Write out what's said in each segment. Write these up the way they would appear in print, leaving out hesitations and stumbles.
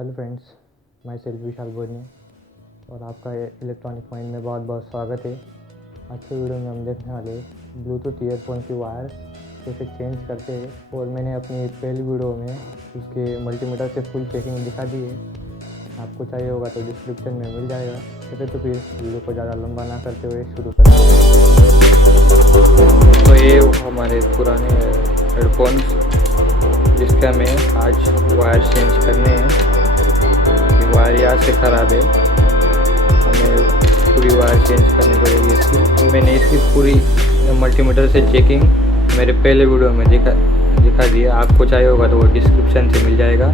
Hello friends, my self विशाल भोजने और आपका इलेक्ट्रॉनिक माइंड में बहुत बहुत स्वागत है। आज के वीडियो में हम देखने वाले ब्लूटूथ ईयरफोन की वायर कैसे चेंज करते हैं और मैंने अपनी पहली वीडियो में उसके मल्टीमीटर से फुल चेकिंग दिखा दी है। आपको चाहिए होगा तो डिस्क्रिप्शन में मिल जाएगा। चलिए तो फिर वीडियो को ज़्यादा लंबा ना करते हुए शुरू करते हैं। तो ये हमारे पुराने हेडफोन्स जिसके हमें आज वायर चेंज करने हैं। वायर यहाँ से ख़राब है, हमें पूरी वायर चेंज करनी पड़ेगी इसकी। मैंने इसकी पूरी मल्टीमीटर से चेकिंग मेरे पहले वीडियो में दिखा दिया। आपको चाहिए होगा तो वो डिस्क्रिप्शन से मिल जाएगा।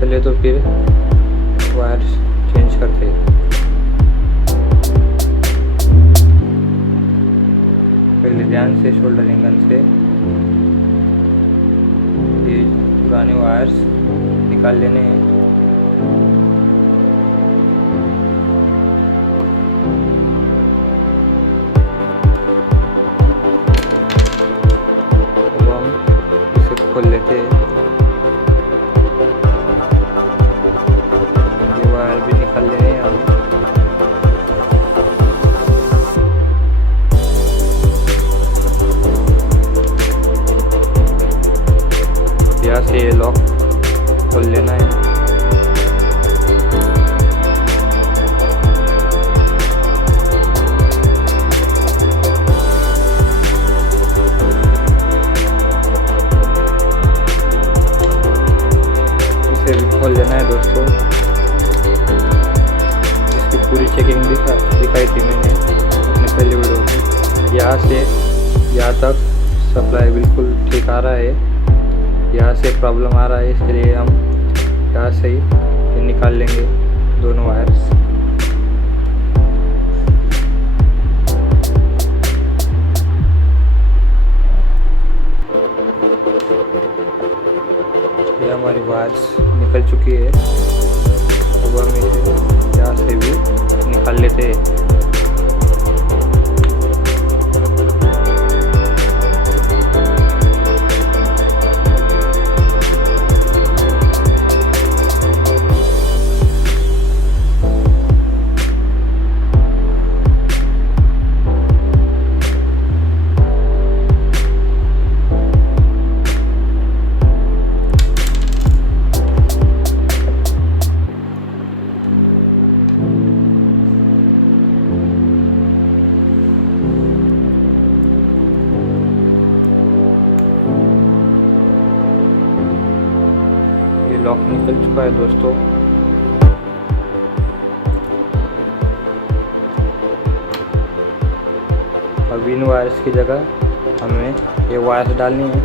चलिए तो फिर वायर चेंज करते हैं। पहले ध्यान से शोल्डरिंग गन से ये पुराने वायर्स निकाल लेने हैं। अब हम इसे खोल लेते हैं। ये वायर भी निकाल लेने हैं हम। यहाँ से ये लॉक खोल लेना है। इसे भी खोल लेना है दोस्तों। इसकी पूरी चेकिंग दिखाई थी मैंने अपने पहले वीडियो में। यहाँ से यहाँ तक सप्लाई बिल्कुल ठीक आ रहा है। यहाँ से प्रॉब्लम आ रहा है, इसके लिए हम यहाँ से ही निकाल लेंगे दोनों वायर्स। ये हमारी वायर्स निकल चुकी है। अब हम इसे यहाँ से भी निकाल लेते हैं। लॉक निकल चुका है दोस्तों। अब इन वायर्स की जगह हमें ये वायर्स डालनी है।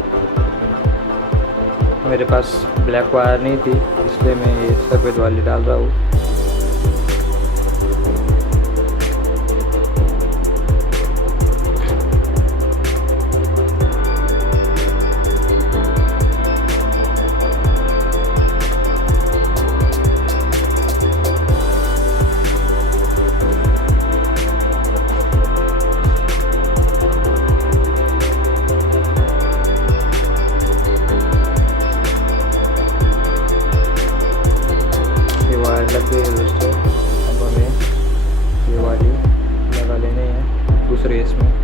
मेरे पास ब्लैक वायर नहीं थी, इसलिए मैं ये सफ़ेद वाली डाल रहा हूँ। लग गई है दोस्तों। अब हमें ये वाली लगा लेने हैं दूसरे इसमें।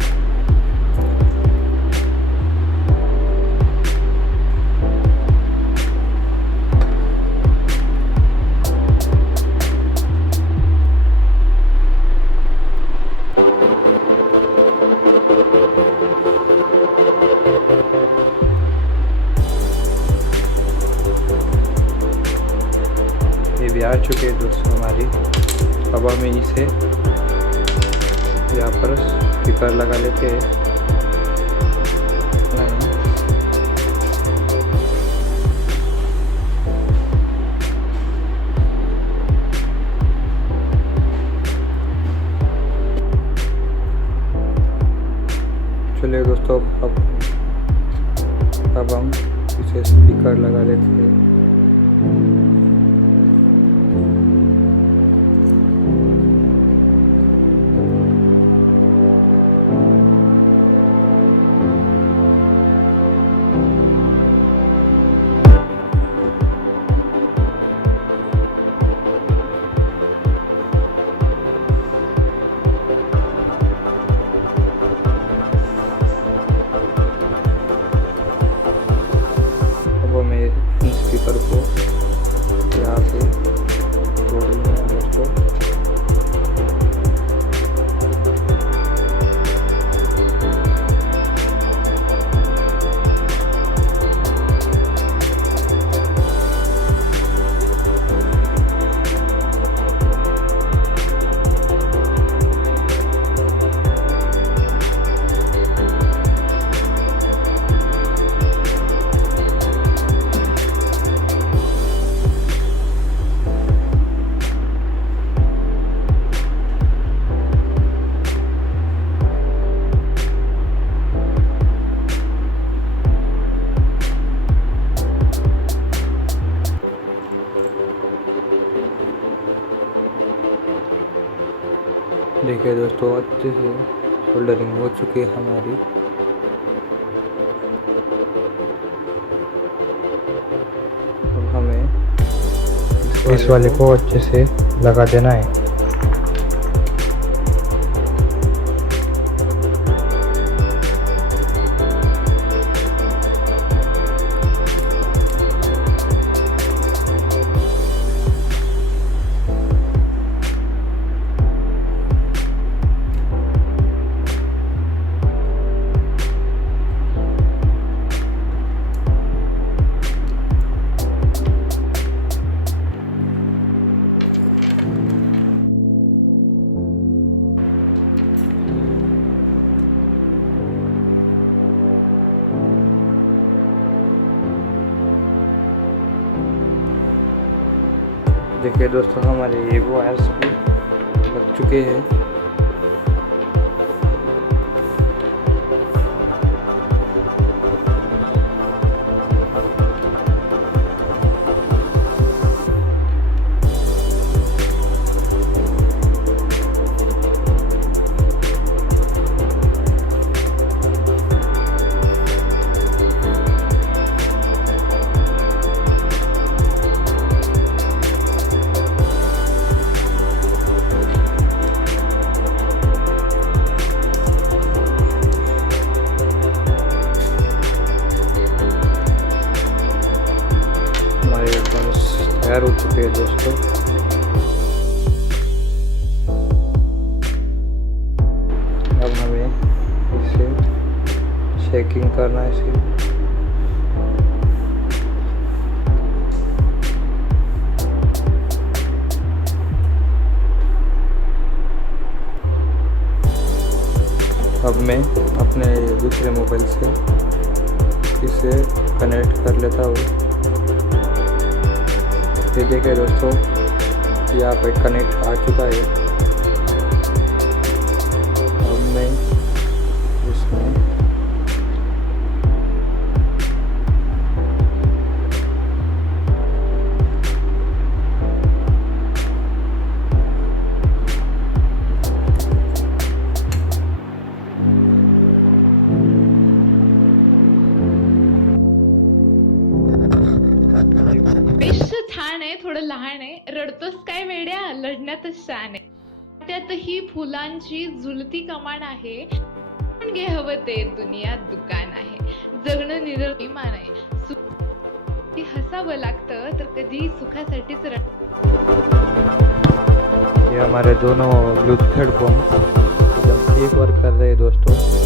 भी आ चुके हैं दोस्तों हमारी। अब हमें इसे यहाँ पर स्पीकर लगा लेते हैं। चलिए दोस्तों, अब हम इसे स्पीकर लगा लेते हैं। देखिए दोस्तों, अच्छे से सोल्डरिंग हो चुकी है हमारी। अब हमें इस वाले को अच्छे से लगा देना है। देखिए दोस्तों, हमारे ये वायर्स भी लग चुके हैं। हमारे ईयरफोन्स तैयार हो चुके हैं दोस्तों। अब हमें इसे शेकिंग करना है इसे। अब मैं अपने दूसरे मोबाइल से इसे कनेक्ट कर लेता हूँ। ये देखिए दोस्तों, यहाँ पे कनेक्ट आ चुका है। अब मैं इसमें आयुष्य छान आहे, थोडं लहान आहे, रडतोस काय वेड्या, लढण्यातच शान आहे. त्यातही फुलांची झुलती कमान आहे, पण घे हवं ते दुनियात दुकान आहे. जगणं निरभिमान आहे, सुखी हसावं लागतं तर कधी सुखासाठीच ये हमारे दोनों ब्लूटूथ हेडफोन एकदम ठीक वर्क कर रहे हैं दोस्तों।